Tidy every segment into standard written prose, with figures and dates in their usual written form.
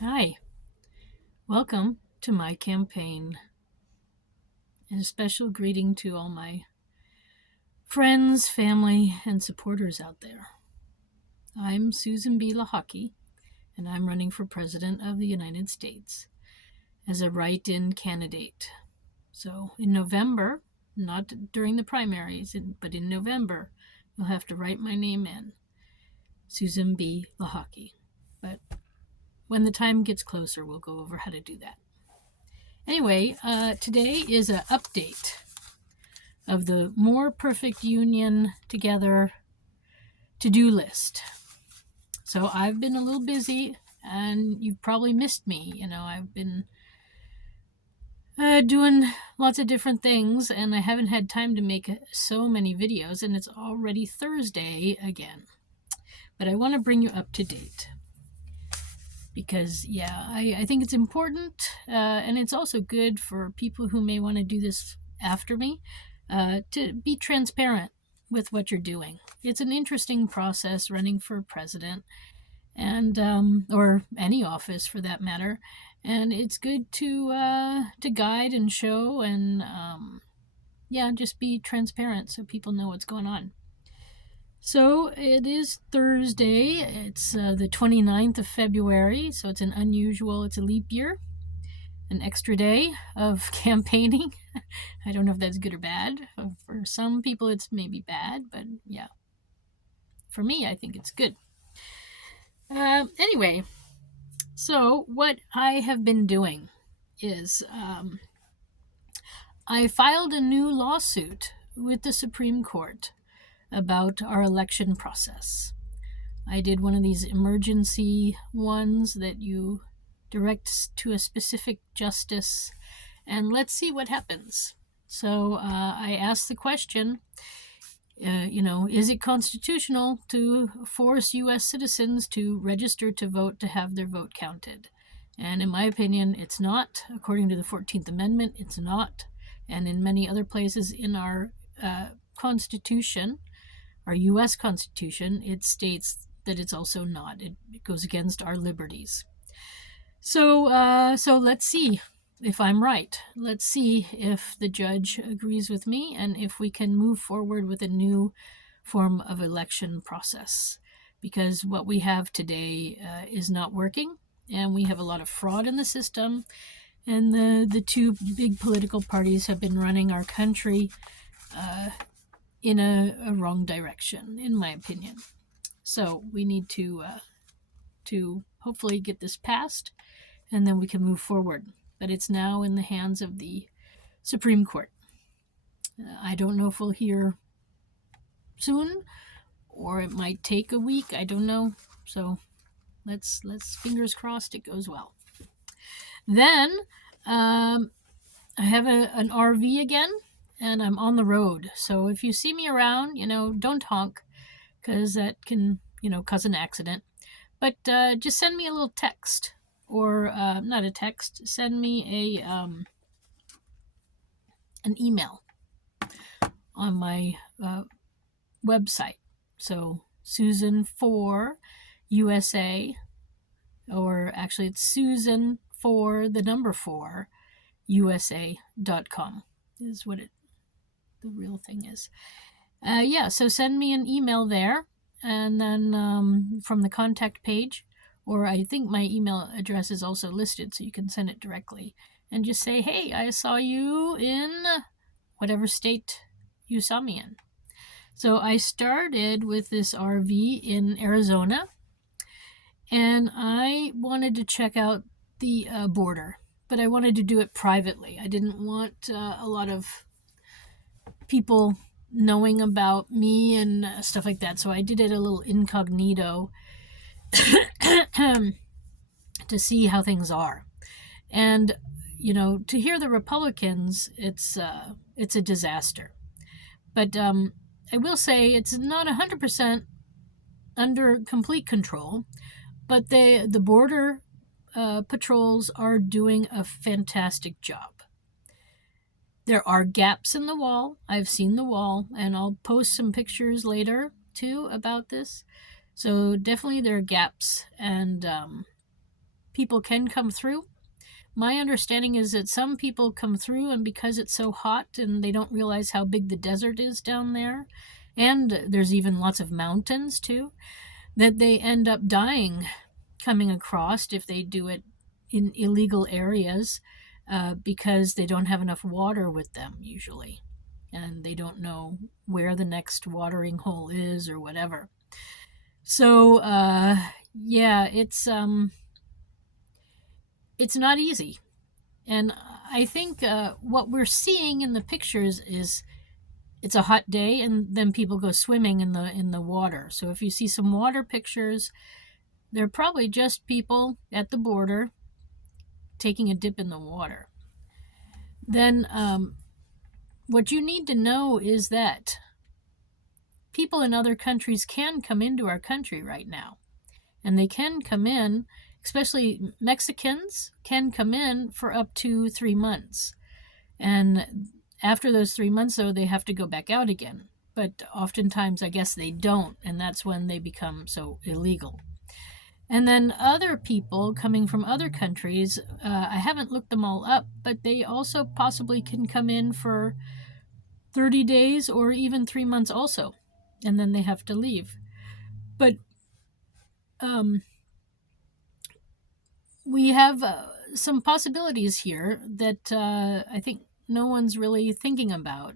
Hi, welcome to my campaign, and a special greeting to all my friends, family, and supporters out there. I'm Susan B. Lochocki, and I'm running for President of the United States as a write-in candidate. So in November, not during the primaries, but in November, you'll have to write my name in, Susan B. Lochocki. But when the time gets closer, we'll go over how to do that. Anyway, today is an update of the More Perfect Union Together to-do list. So I've been a little busy, and you've probably missed me. I've been doing lots of different things, and I haven't had time to make so many videos, and it's already Thursday again. But I want to bring you up to date. Because, I think it's important, and it's also good for people who may want to do this after me, to be transparent with what you're doing. It's an interesting process running for president, and or any office for that matter, and it's good to guide and show and just be transparent so people know what's going on. So it is Thursday. It's the 29th of February, so it's a leap year, an extra day of campaigning. I don't know if that's good or bad. For some people, it's maybe bad, but yeah. For me, I think it's good. Anyway, so what I have been doing is I filed a new lawsuit with the Supreme Court about our election process. I did one of these emergency ones that you direct to a specific justice, and let's see what happens. So I asked the question, is it constitutional to force U.S. citizens to register to vote to have their vote counted? And in my opinion, it's not. According to the 14th Amendment, it's not. And in many other places in our Constitution, our U.S. Constitution, it states that it's also not. It goes against our liberties. So let's see if I'm right. Let's see if the judge agrees with me and if we can move forward with a new form of election process. Because what we have today is not working, and we have a lot of fraud in the system, and the two big political parties have been running our country in a wrong direction, in my opinion. So we need to hopefully get this passed, and then we can move forward. But it's now in the hands of the Supreme Court. I don't know if we'll hear soon, or it might take a week. I don't know. So let's fingers crossed it goes well. Then I have an RV again, and I'm on the road. So if you see me around, don't honk, because that can, cause an accident. But just send me a little text, or not a text. Send me an email on my website. So Susan4USA, or actually it's Susan for the number 4 USA.com is what the real thing is. So send me an email there, and then from the contact page, or I think my email address is also listed, so you can send it directly, and just say, hey, I saw you in whatever state you saw me in. So I started with this RV in Arizona, and I wanted to check out the border, but I wanted to do it privately. I didn't want a lot of people knowing about me and stuff like that, so I did it a little incognito to see how things are. And to hear the Republicans, it's a disaster. But I will say it's not 100% under complete control, but the border patrols are doing a fantastic job. There are gaps in the wall. I've seen the wall, and I'll post some pictures later too about this. So definitely there are gaps, and people can come through. My understanding is that some people come through, and because it's so hot and they don't realize how big the desert is down there, and there's even lots of mountains too, that they end up dying coming across if they do it in illegal areas, because they don't have enough water with them usually, and they don't know where the next watering hole is or whatever. So yeah, it's not easy. And I think what we're seeing in the pictures is it's a hot day, and then people go swimming in the water. So if you see some water pictures, they're probably just people at the border taking a dip in the water. Then what you need to know is that people in other countries can come into our country right now. And they can come in, especially Mexicans, can come in for up to 3 months. And after those 3 months, though, they have to go back out again. But oftentimes, I guess they don't, and that's when they become so illegal. And then other people coming from other countries, I haven't looked them all up, but they also possibly can come in for 30 days or even 3 months also, and then they have to leave. But we have some possibilities here that I think no one's really thinking about.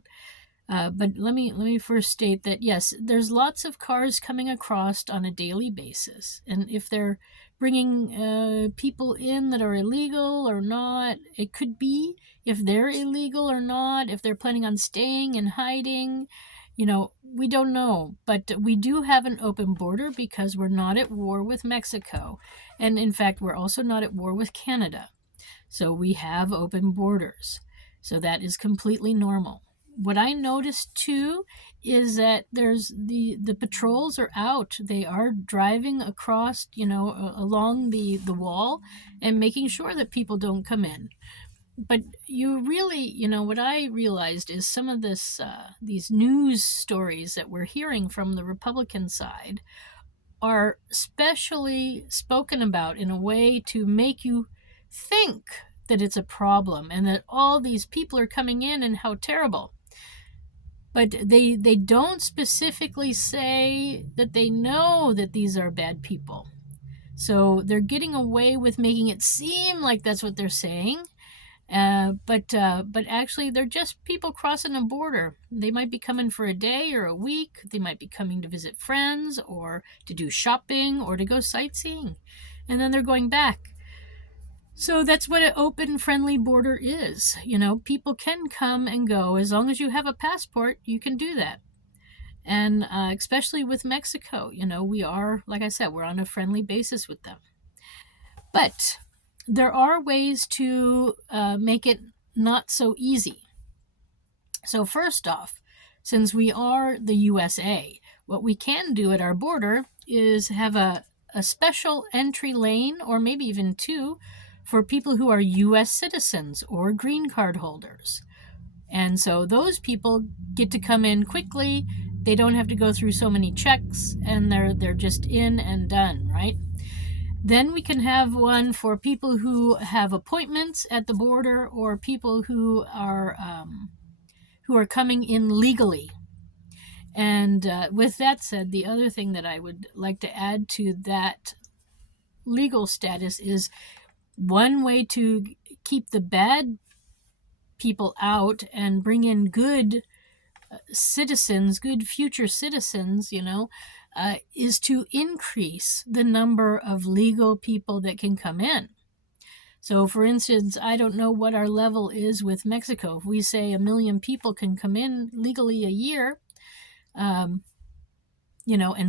But let me first state that yes, there's lots of cars coming across on a daily basis, and if they're bringing people in that are illegal or not, it could be if they're illegal or not, if they're planning on staying and hiding. We don't know, but we do have an open border because we're not at war with Mexico, and in fact, we're also not at war with Canada. So we have open borders. So that is completely normal. What I noticed too is that there's the patrols are out. They are driving across, along the wall and making sure that people don't come in. But you really, what I realized is some of these news stories that we're hearing from the Republican side are specially spoken about in a way to make you think that it's a problem and that all these people are coming in and how terrible. But they don't specifically say that they know that these are bad people. So they're getting away with making it seem like that's what they're saying. But actually, they're just people crossing a border. They might be coming for a day or a week. They might be coming to visit friends or to do shopping or to go sightseeing. And then they're going back. So that's what an open, friendly border is. People can come and go. As long as you have a passport, you can do that. And especially with Mexico, we are, like I said, we're on a friendly basis with them. But there are ways to make it not so easy. So first off, since we are the USA, what we can do at our border is have a special entry lane, or maybe even two, for people who are US citizens or green card holders. And so those people get to come in quickly. They don't have to go through so many checks, and they're just in and done, right? Then we can have one for people who have appointments at the border, or people who are coming in legally. And with that said, the other thing that I would like to add to that legal status is one way to keep the bad people out and bring in good citizens, good future citizens, is to increase the number of legal people that can come in. So, for instance, I don't know what our level is with Mexico. If we say 1 million people can come in legally a year, and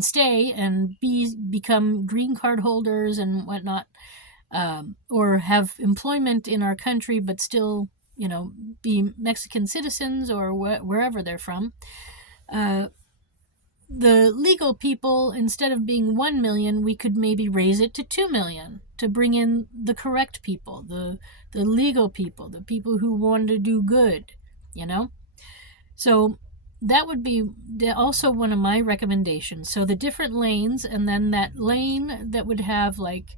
stay and become green card holders and whatnot, or have employment in our country but still, be Mexican citizens or wherever they're from, the legal people, instead of being 1 million, we could maybe raise it to 2 million to bring in the correct people, the legal people, the people who want to do good, So that would be also one of my recommendations. So the different lanes, and then that lane that would have like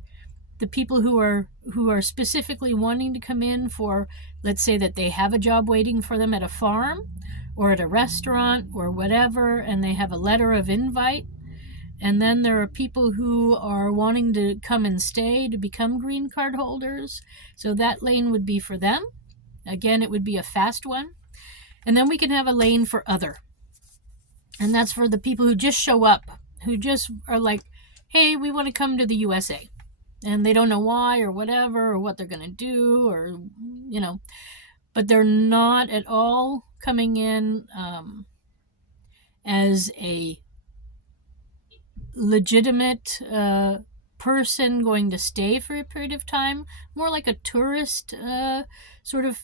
the people who are specifically wanting to come in for, let's say that they have a job waiting for them at a farm or at a restaurant or whatever, and they have a letter of invite. And then there are people who are wanting to come and stay to become green card holders. So that lane would be for them. Again, it would be a fast one. And then we can have a lane for other. And that's for the people who just show up, who just are like, hey, we want to come to the USA. And they don't know why or whatever or what they're going to do or, but they're not at all coming in as a legitimate person going to stay for a period of time, more like a tourist sort of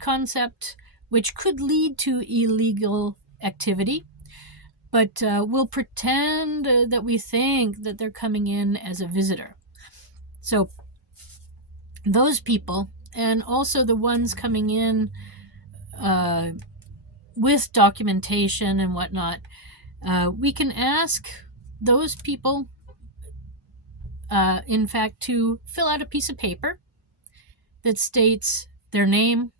concept, which could lead to illegal activity. But we'll pretend that we think that they're coming in as a visitor. So those people, and also the ones coming in with documentation and whatnot, we can ask those people, in fact, to fill out a piece of paper that states their name,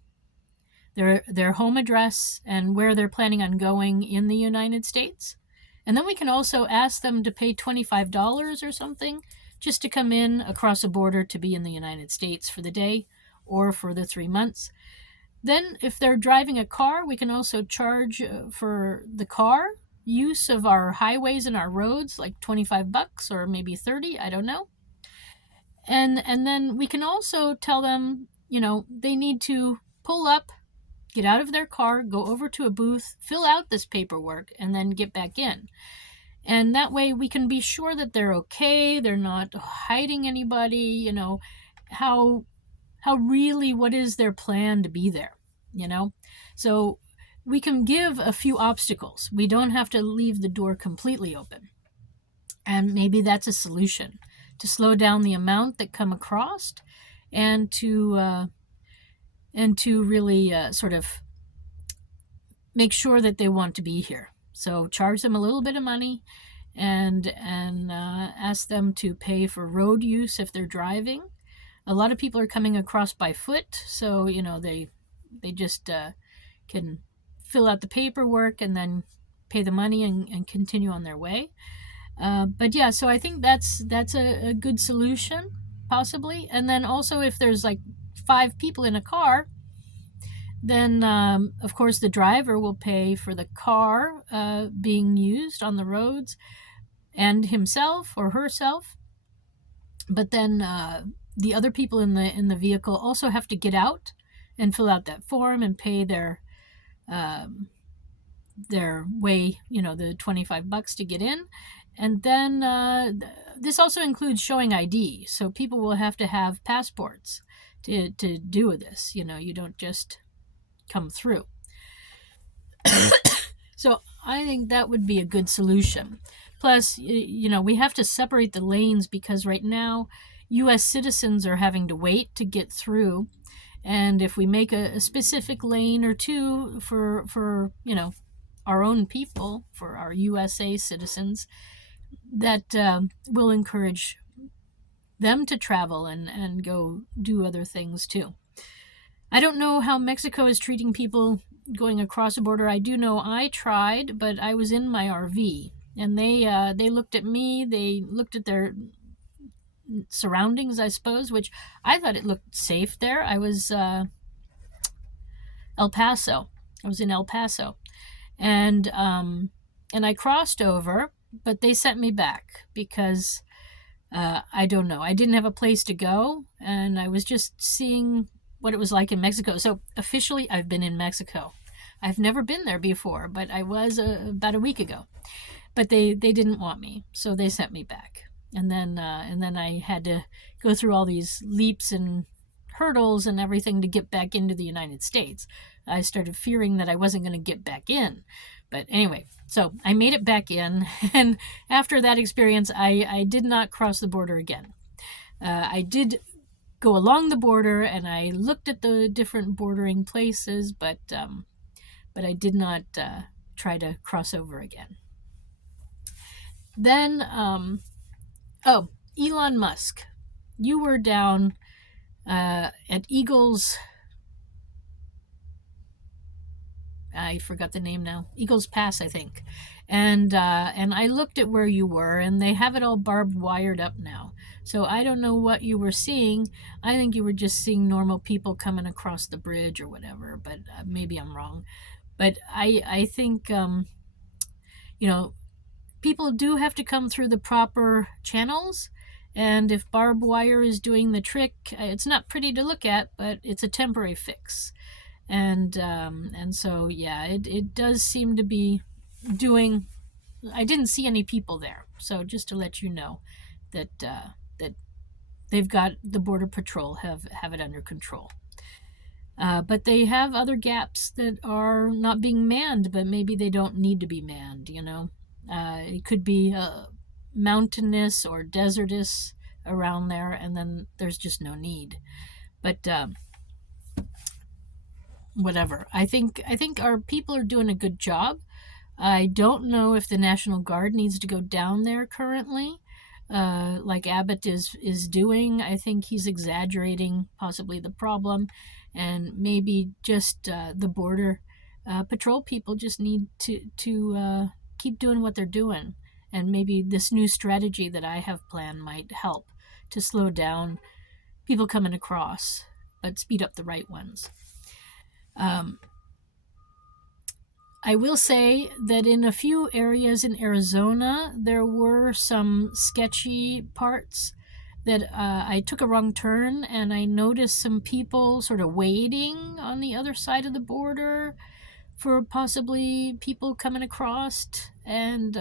their home address, and where they're planning on going in the United States. And then we can also ask them to pay $25 or something just to come in across a border to be in the United States for the day or for the 3 months. Then if they're driving a car, we can also charge for the car use of our highways and our roads, like $25 or maybe 30, I don't know. And then we can also tell them, they need to pull up, get out of their car, go over to a booth, fill out this paperwork, and then get back in. And that way we can be sure that they're okay, they're not hiding anybody, how really, what is their plan to be there, So we can give a few obstacles. We don't have to leave the door completely open. And maybe that's a solution, to slow down the amount that come across and to really sort of make sure that they want to be here. So charge them a little bit of money and ask them to pay for road use if they're driving. A lot of people are coming across by foot, so they just can fill out the paperwork and then pay the money and continue on their way. But yeah, so I think that's a good solution, possibly. And then also if there's like 5 people in a car, then of course the driver will pay for the car being used on the roads and himself or herself. But then the other people in the vehicle also have to get out and fill out that form and pay their way, the $25 to get in. And then this also includes showing ID. So people will have to have passports to do with this. You don't just come through. So I think that would be a good solution. Plus, we have to separate the lanes because right now U.S. citizens are having to wait to get through. And if we make a specific lane or two for our own people, for our USA citizens, that will encourage them to travel and go do other things too. I don't know how Mexico is treating people going across the border. I do know I tried, but I was in my RV, and they looked at me. They looked at their surroundings, I suppose, which I thought it looked safe there. I was El Paso. I was in El Paso, and I crossed over, but they sent me back because I don't know. I didn't have a place to go, and I was just seeing what it was like in Mexico. So officially, I've been in Mexico. I've never been there before, but I was about a week ago. But they didn't want me, so they sent me back. And then I had to go through all these leaps and hurdles and everything to get back into the United States. I started fearing that I wasn't going to get back in. But anyway, so I made it back in. And after that experience, I did not cross the border again. I did go along the border and I looked at the different bordering places, but I did not try to cross over again. Then, Elon Musk. you were down at Eagles. I forgot the name now. Eagles Pass, I think. And I looked at where you were, and they have it all barbed wired up now. So I don't know what you were seeing. I think you were just seeing normal people coming across the bridge or whatever. But maybe I'm wrong. But I think you know, people do have to come through the proper channels. And if barbed wire is doing the trick, it's not pretty to look at, but it's a temporary fix. And so yeah, it does seem to be doing. I didn't see any people there, so just to let you know that that they've got the border patrol have it under control. But they have other gaps that are not being manned, but maybe they don't need to be manned. It could be mountainous or desertous around there, and then there's just no need. But whatever. I think our people are doing a good job. I don't know if the National Guard needs to go down there currently, like Abbott is doing. I think he's exaggerating possibly the problem, and maybe just the border patrol people just need to keep doing what they're doing, and maybe this new strategy that I have planned might help to slow down people coming across, but speed up the right ones. Um, I will say that in a few areas in Arizona, there were some sketchy parts that I took a wrong turn, and I noticed some people sort of waiting on the other side of the border for possibly people coming across. And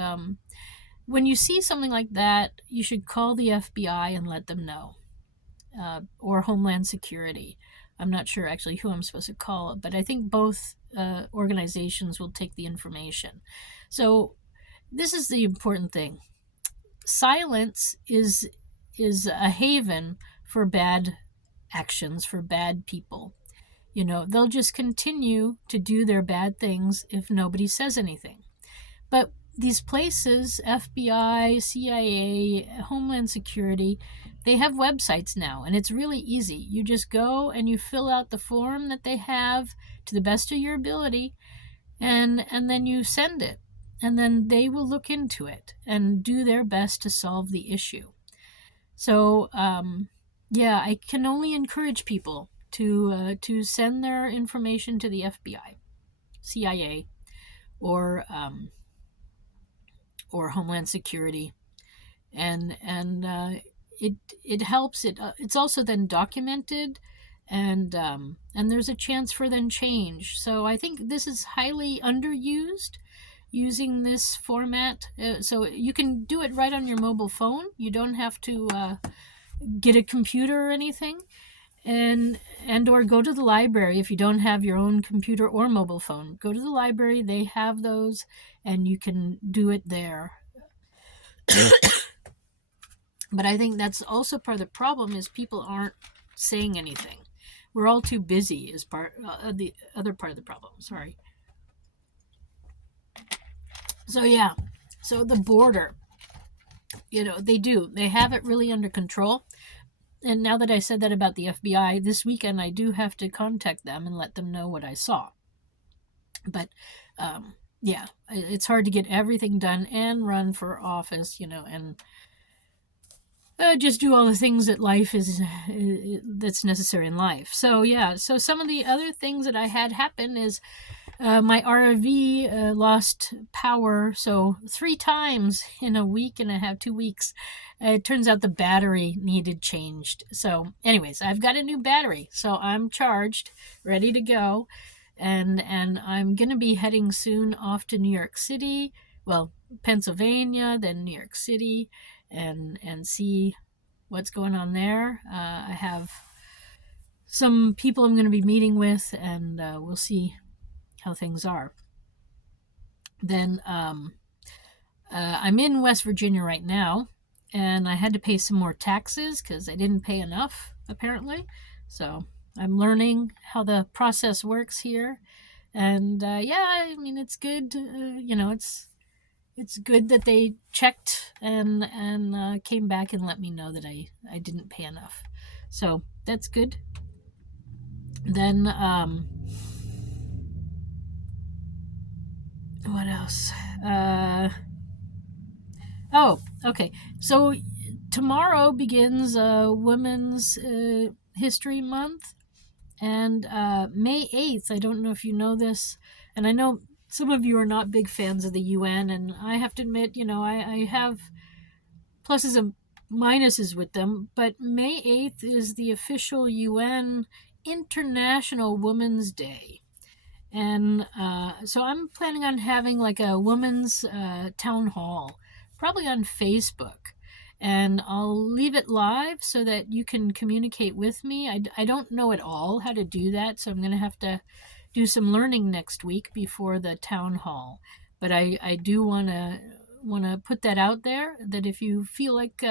when you see something like that, you should call the FBI and let them know, or Homeland Security. I'm not sure actually who I'm supposed to call, but I think both organizations will take the information. So this is the important thing. Silence is a haven for bad actions, for bad people. They'll just continue to do their bad things if nobody says anything. But these places, FBI, CIA, Homeland Security, they have websites now, and it's really easy. You just go and you fill out the form that they have to the best of your ability, and then you send it. And then they will look into it and do their best to solve the issue. So, yeah, I can only encourage people to send their information to the FBI, CIA, or Homeland Security, and it helps. It's also then documented, and there's a chance for then change. So I think this is highly underused, using this format. So you can do it right on your mobile phone. You don't have to get a computer or anything. And or go to the library if you don't have your own computer or mobile phone. Go to the library, they have those, and you can do it there. But I think that's also part of the problem, is people aren't saying anything. We're all too busy, is part the other part of the problem. Sorry. So yeah, so the border, they have it really under control. And now that I said that about the FBI, this weekend I do have to contact them and let them know what I saw. But yeah, it's hard to get everything done and run for office, and just do all the things that life that's necessary in life. So yeah, so some of the other things that I had happen is my RV lost power, so 3 times in a week and a half, 2 weeks. It turns out the battery needed changed. So anyways, I've got a new battery, so I'm charged, ready to go, and I'm going to be heading soon off to New York City, well, Pennsylvania, then New York City, and see what's going on there. I have some people I'm going to be meeting with, and we'll see how things are. Then I'm in West Virginia right now, and I had to pay some more taxes because I didn't pay enough, apparently. So I'm learning how the process works here. And yeah, I mean, it's good. it's good that they checked and came back and let me know that I didn't pay enough. So that's good. Then what else? Oh, okay. So tomorrow begins Women's History Month, and May 8th. I don't know if you know this, and I know some of you are not big fans of the UN, and I have to admit, I have pluses and minuses with them, but May 8th is the official UN International Women's Day. And so I'm planning on having like a women's town hall, probably on Facebook. And I'll leave it live so that you can communicate with me. I don't know at all how to do that, so I'm going to have to do some learning next week before the town hall. But I do want to put that out there, that if you feel like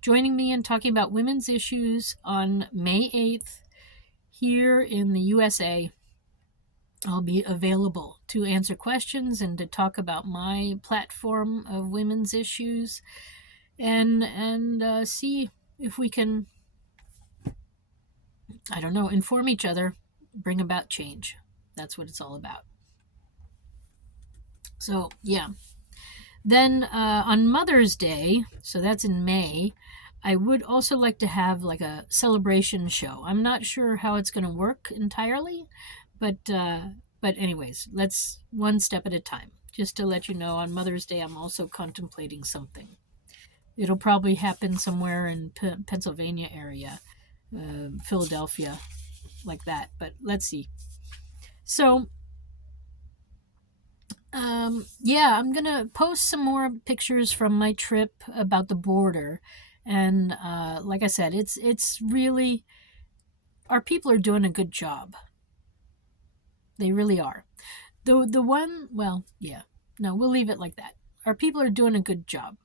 joining me and talking about women's issues on May 8th here in the USA, I'll be available to answer questions and to talk about my platform of women's issues, and see if we can, I don't know, inform each other, bring about change. That's what it's all about. So yeah. Then on Mother's Day, so that's in May, I would also like to have like a celebration show. I'm not sure how it's going to work entirely, but anyways, let's one step at a time. Just to let you know, on Mother's Day, I'm also contemplating something. It'll probably happen somewhere in Pennsylvania area, Philadelphia, like that. But let's see. So yeah, I'm gonna post some more pictures from my trip about the border, and like I said, it's really, our people are doing a good job. They really are. The one, well, yeah, no, we'll leave it like that. Our people are doing a good job,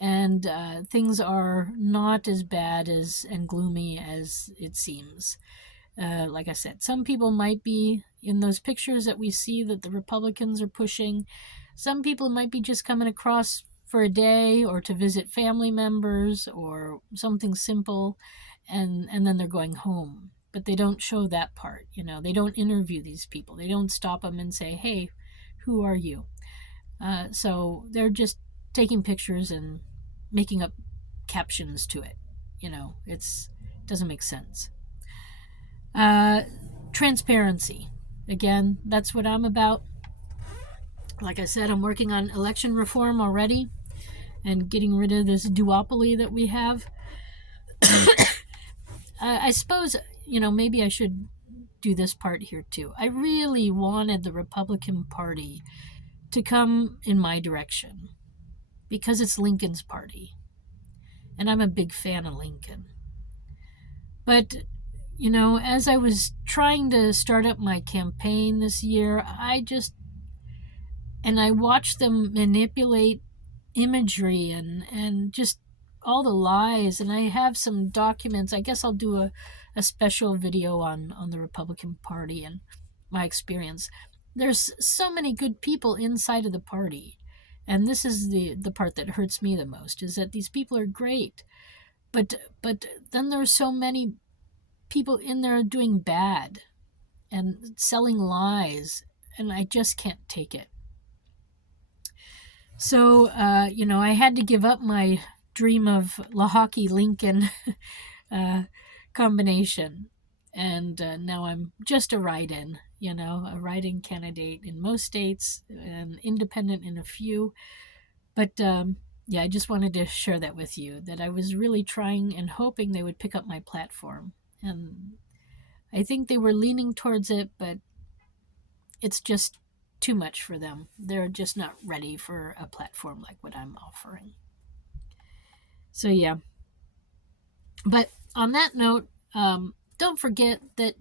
and things are not as bad as and gloomy as it seems. Like I said, some people might be in those pictures that we see that the Republicans are pushing. Some people might be just coming across for a day or to visit family members or something simple, and then they're going home. But they don't show that part. They don't interview these people. They don't stop them and say, "Hey, who are you?" So they're just taking pictures and making up captions to it. It doesn't make sense. Transparency. Again, that's what I'm about. Like I said, I'm working on election reform already and getting rid of this duopoly that we have. I suppose, maybe I should do this part here too. I really wanted the Republican Party to come in my direction because it's Lincoln's party. And I'm a big fan of Lincoln. But as I was trying to start up my campaign this year, I watched them manipulate imagery and just all the lies. And I have some documents. I guess I'll do a special video on the Republican Party and my experience. There's so many good people inside of the party. And this is the part that hurts me the most, is that these people are great. But then there's so many people in there doing bad and selling lies, and I just can't take it. So, I had to give up my dream of Lochocki Lincoln combination, and now I'm just a write-in, a write-in candidate in most states and independent in a few. But yeah, I just wanted to share that with you, that I was really trying and hoping they would pick up my platform. And I think they were leaning towards it, but it's just too much for them. They're just not ready for a platform like what I'm offering. So yeah. But on that note, don't forget that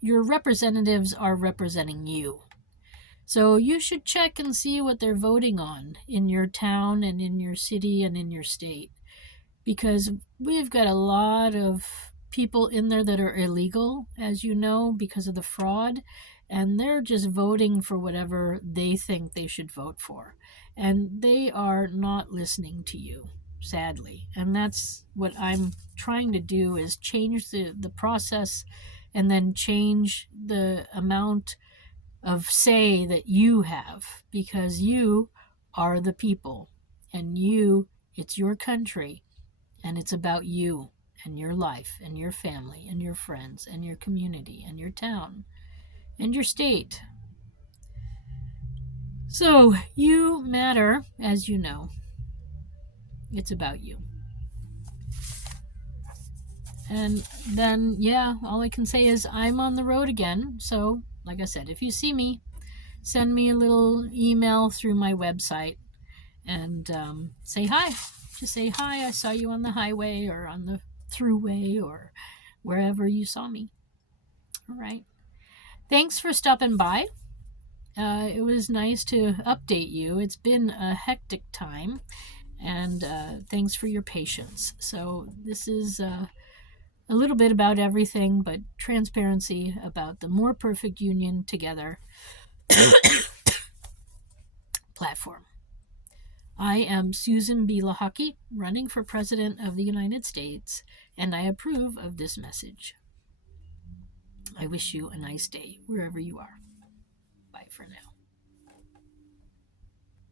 your representatives are representing you. So you should check and see what they're voting on in your town and in your city and in your state. Because we've got a lot of people in there that are illegal, as you know, because of the fraud. and they're just voting for whatever they think they should vote for. And they are not listening to you, sadly. And that's what I'm trying to do, is change the process, and then change the amount of say that you have, because you are the people, and it's your country, and it's about you and your life and your family and your friends and your community and your town and your state. So you matter, as you know. It's about you. And then, yeah, all I can say is I'm on the road again. So, like I said, if you see me, send me a little email through my website and say hi. Just say hi, I saw you on the highway or on the throughway or wherever you saw me. All right. Thanks for stopping by. It was nice to update you. It's been a hectic time, and thanks for your patience. So, this is a little bit about everything, but transparency about the More Perfect Union Together platform. I am Susan B. Lochocki, running for President of the United States, and I approve of this message. I wish you a nice day wherever you are. Bye for now.